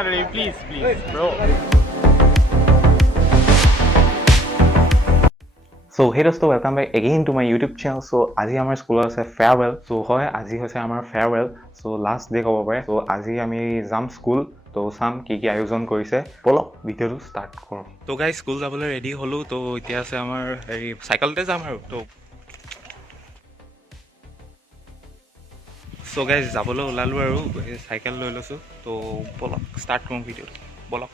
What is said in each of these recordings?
Natalie, please, bro. So hey dosto, welcome back again to my YouTube channel. So আজি আমাৰ স্কুলত আছে farewell. So হয় আজি হৈছে আমাৰ farewell. So last day ক'ব পাৰে. So আজি আমি যাম স্কুল। তো চাম কি কি আয়োজন কৰিছে। বলক ভিডিঅ'টো ষ্টাৰ্ট কৰোঁ। তো গাইজ স্কুল যাবলৈ ৰেডি হ'লোঁ। তো এতিয়া আছে আমাৰ হেৰি চাইকেলতে যাম আৰু। তো চ' গাইজ যাবলৈ ওলালোঁ আৰু চাইকেল লৈ লৈছোঁ। তো বলক ষ্টাৰ্ট কৰোঁ ভিডিঅ'টো। বলক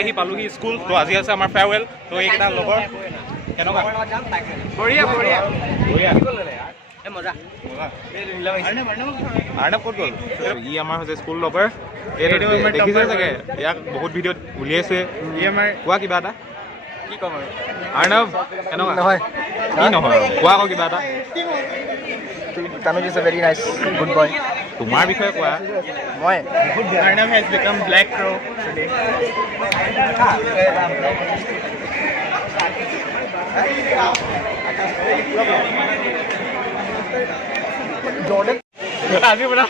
আহি পালোহি স্কুল। তো আজি আছে আমাৰ ফেয়াৰৱেল। তো এইকেইটা লগৰ কেনেকুৱা আৰ্ণৱ ক'ত গ'ল? ই আমাৰ হৈছে স্কুল লগৰ। দেখিছে চাগে, ইয়াক বহুত ভিডিঅ'ত উলিয়াইছে। কোৱা কিবা এটা, কি ক'ম আৰু আৰ্ণৱ কেনেকুৱা? নহয় কি নহয় কোৱা আকৌ কিবা এটা। Tanuj is a very nice, good boy. তোমাৰ বিষয়ে কোৱা। Moi. Arnav has become Black Crow today. Jordan. আজি পুৰা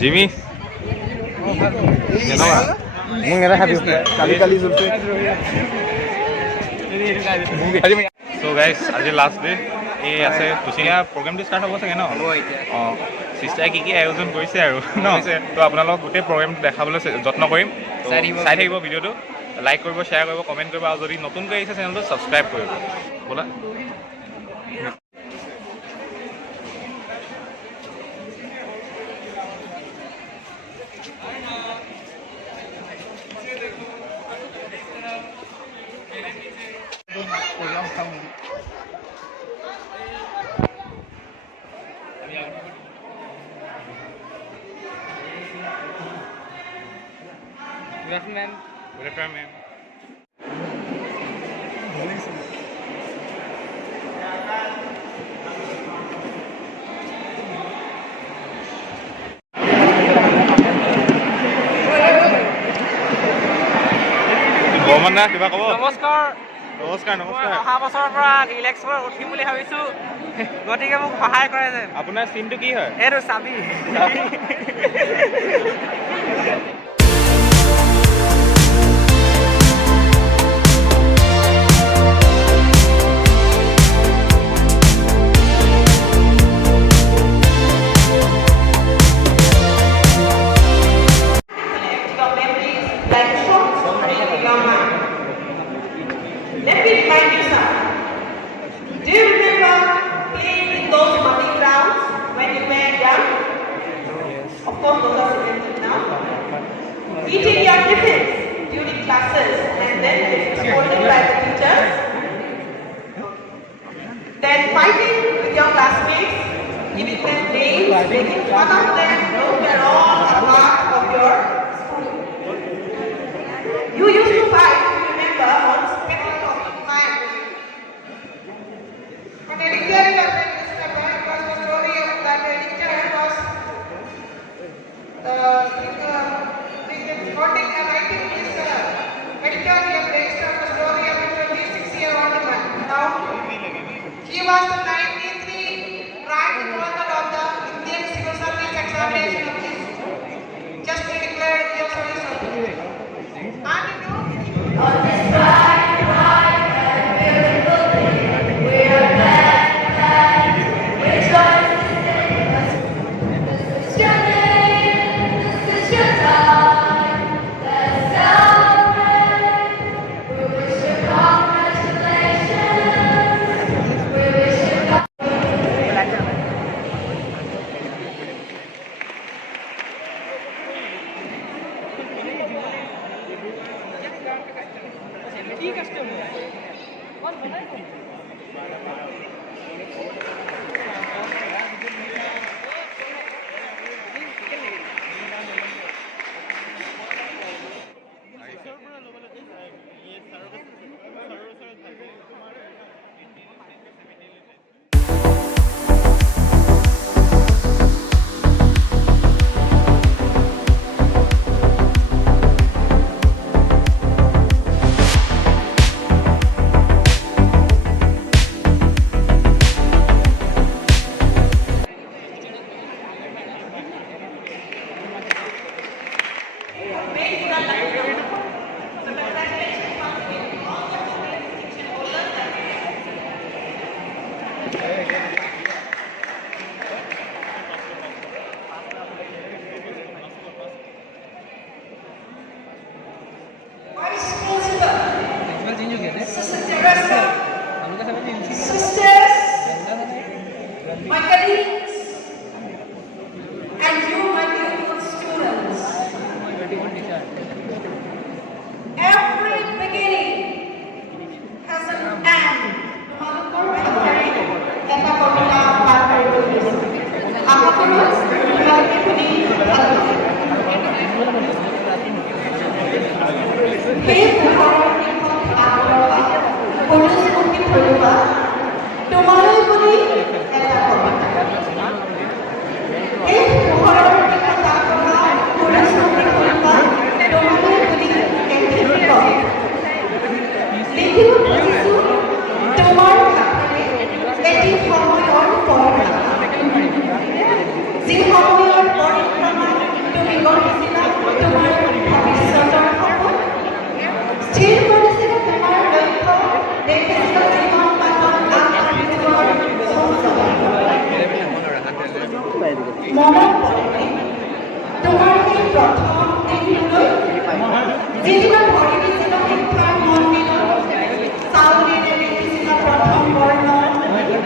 জিমি কেনেকুৱা? Mung era happy. Kali zulfe. So guys, আজি লাষ্ট ডে। এই আছে তুচিঙা প্ৰগ্ৰেমটো ষ্টাৰ্ট হ'ব চাগে ন? অঁ, চিষ্টাৰে কি কি আয়োজন কৰিছে আৰু ন? তো আপোনালোকক গোটেই প্ৰগ্ৰেমটো দেখাবলৈ যত্ন কৰিম। চাই থাকিব ভিডিঅ'টো, লাইক কৰিব, শ্বেয়াৰ কৰিব, কমেণ্ট কৰিব, আৰু যদি নতুনকৈ আহিছে চেনেলটো ছাবস্ক্ৰাইব কৰিব। ব'লা Good afternoon, ma'am. বৰ্মন দা কিবা ক'ব? নমস্কাৰ। নমস্কাৰ। অহা বছৰৰ পৰা ৰিলেক্সত উঠিম বুলি ভাবিছোঁ, গতিকে মোক সহায় কৰে যে। আপোনাৰ চিনটো কি হয়? এইটো চাবি। Let me remind you, sir. Do you remember playing in those muddy grounds when you were young? Yes. Of course, those are celebrated now. Eating your tiffins during classes and then getting scolded by the teachers. Then fighting with your classmates, giving them names, making fun of them. Those were all a part of your school. You used to fight, remember, on and a dictionary of the newspaper, it was the story of that dictionary was writing this editorial based on the story of a 26-year-old woman. Now, she was the 9 Vice Principal, Sister Teresa, sisters, my colleagues, and you, my beautiful students. Every beginning has an end. এটা কবিতা পাঠ কৰি গৈছে। আশা কৰোঁ তোমালোকে শুনি ভাল পাইছে। সেই পোহৰৰ দিশত আগবঢ়োৱা পৰিস্মৃতি ফলোৱা তোমালৈ বুলি এটা কবিতা। সেই পোহৰৰ দিশত আগবঢ়োৱা পৰিস্মৃতি ফলোৱা তোমালৈ বুলি এটি কবিতা। লিখিব খুজিছোঁ তোমাৰ হাতেৰে এটি সময়ৰ পৰিক্ৰমা। যি সময়ৰ পৰিক্ৰমাত তুমি গঢ়িছিলা তোমাৰ ভৱিষ্যতৰ সপোন, স্থিৰ কৰিছিলা তোমাৰ লক্ষ্য, দেখিছিলা জীৱন পথত আগবাঢ়ি যোৱাৰ চঞ্চল। মনত পৰে তোমাৰ সেই প্ৰথম দিনটোলৈ, যিদিনা ভৰি দিছিলা শিক্ষাৰ মন্দিৰত, চাউলেৰে লিখিছিলা প্ৰথম বৰ্ণ,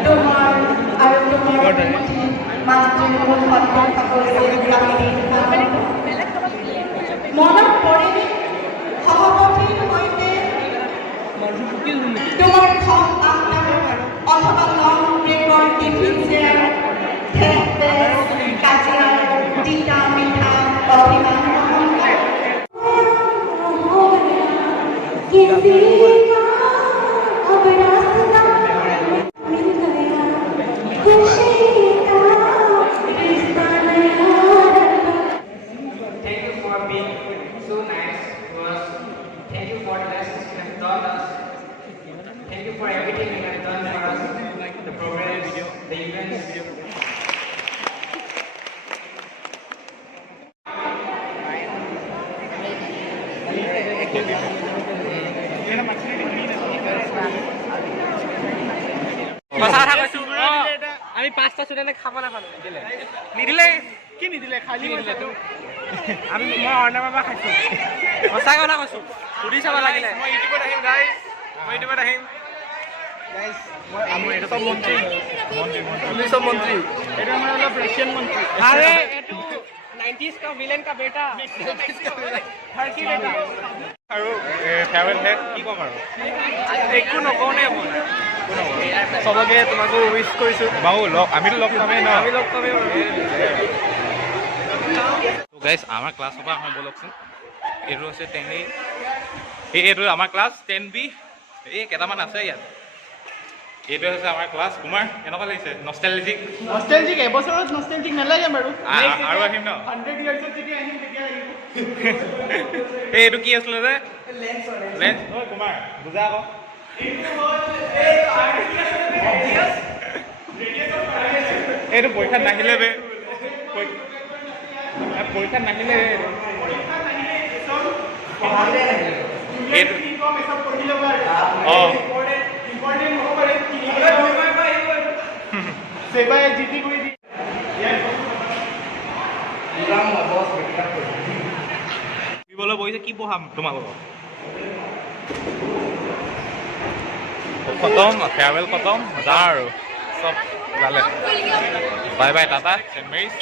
তোমাৰ আৰু তোমাৰ মাতৃভূমিৰ সন্মান কাগজেৰে কাহিনীৰ কাহিনী। মনত পৰিলে সহপাঠীৰ সৈতে তোমাৰ খং আড্ডা অথবা লং ব্ৰেকৰ টিফিন চেয়াৰ, ঠেক বেচ, কাজিয়াৰ তিতা মিঠা অভিমান অহংকাৰ। Thank you for being so nice to us. Thank you for the lessons you have taught us. Thank you for everything you have done for us. The programs, the events. সঁচা কথা কৈছো, আমি 5টা ষ্টুডেণ্টে খাব নাপালো। নিদিলে কি নিদিলে? খালি নিদিলে। আমি মই অৰ্ণৱ বাবা খাইছো। সঁচা কথা কৈছো, সুধি চাব লাগিলে। মই ইউটিউবত আহিম গাইজ, মই ইউটিউবত আহিম গাইজ। এইটো চব মন্ত্ৰী, পুলিচৰ মন্ত্ৰী, এইটো আমাৰ অলপ ৰাছিয়ান মন্ত্ৰী। আৰে এইটো 90s का विलेन का बेटा, हर की बेटा। আৰু ফেয়াৰৱেল শেষ, কি ক'ম আৰু একো নকওঁনে মই, চবকে তোমাকো উইচ কৰিছো। আমিতো লগ পামেই ন। আমি লগ পামেই বাৰু। গাইজ আমাৰ ক্লাছৰ পৰা আহোঁ ব'লকচোন। এইটো হৈছে 10A, এইটো আমাৰ ক্লাছ 10B, এই কেইটামান আছে ইয়াত। এইটো হৈছে আমাৰ ক্লাছ। কুমাৰ কেনেকুৱা লাগিছে? নষ্টেলজিক এবছৰত নষ্টেলজিক নালাগে বাৰু। আৰু আহিম ন? 100 ইয়াৰ্ছত যেতিয়া আহিম তেতিয়া লাগিব। এইটো কি আছিলে যে? লেন্স। ঐ কুমাৰ বুজা আকৌ। এইটো পৰীক্ষাত নাহিলে বে, পৰীক্ষাত নাহিলে এইটো অঁ সেবাই জিতি কৰি দি দিবলৈ বহিছে। কি পঢ়াম তোমালোকক? খতম, ফেয়াৰৱেল খতম, যা আৰু চব গালে। Bye bye, tata, Saint marriage.